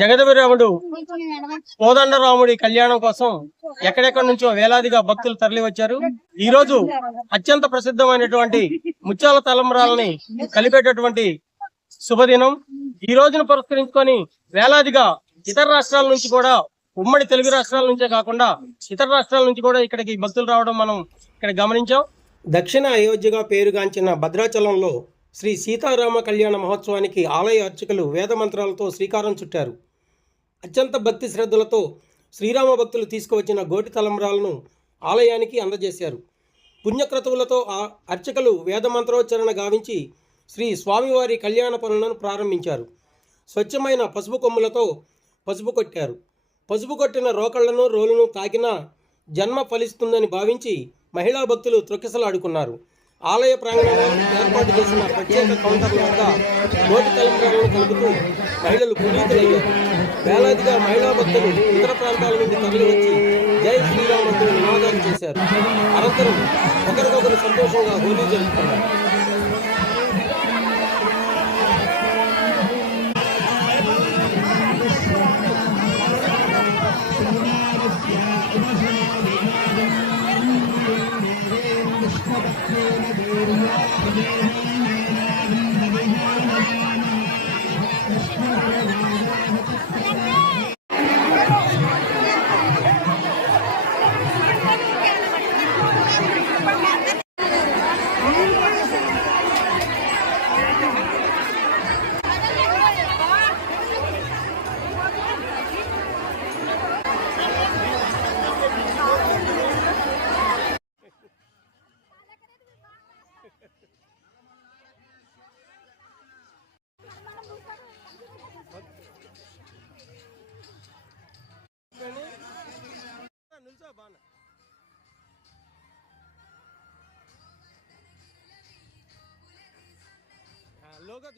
జగదభిరాముడు కోదండరాముడి కళ్యాణం కోసం ఎక్కడెక్కడి నుంచో వేలాదిగా భక్తులు తరలి వచ్చారు. ఈ రోజు అత్యంత ప్రసిద్ధమైనటువంటి ముత్యాల తలంబ్రాలని కలిపేటటువంటి శుభదినం. ఈ రోజును పురస్కరించుకొని వేలాదిగా ఇతర రాష్ట్రాల నుంచి కూడా, ఉమ్మడి తెలుగు రాష్ట్రాల నుంచే కాకుండా ఇతర రాష్ట్రాల నుంచి కూడా ఇక్కడికి భక్తులు రావడం మనం ఇక్కడ గమనించాం. దక్షిణ అయోధ్యగా పేరుగాంచిన భద్రాచలంలో శ్రీ సీతారామ కళ్యాణ మహోత్సవానికి ఆలయ అర్చకులు వేద మంత్రాలతో శ్రీకారం చుట్టారు. అత్యంత భక్తి శ్రద్ధలతో శ్రీరామ భక్తులు తీసుకువచ్చిన గోటి తలంబ్రాలను ఆలయానికి అందజేశారు. పుణ్యక్రతువులతో ఆ అర్చకులు వేద మంత్రోచ్చరణ గావించి శ్రీ స్వామివారి కళ్యాణ పనులను ప్రారంభించారు. స్వచ్ఛమైన పసుపు కొమ్ములతో పసుపు కొట్టారు. పసుపు కొట్టిన రోకళ్లను రోలును తాకినా జన్మ ఫలిస్తుందని భావించి మహిళా భక్తులు త్రొక్కిసలాడుకున్నారు. ఆలయ ప్రాంగణంలో ఏర్పాటు చేసిన ప్రత్యేక కౌంటర్ల వద్ద గోటి తలంబ్రాలను కలుపుతూ మహిళలు పునీతులయ్యారు. వేలాదిగా మహిళా భక్తులు ఇతర ప్రాంతాల నుండి తరలివచ్చి జై శ్రీరామంటూ నినాదాలు చేశారు. అనంతరం ఒకరికొకరు సంతోషంగా హోలీ జరుపుకున్నారు. లోగో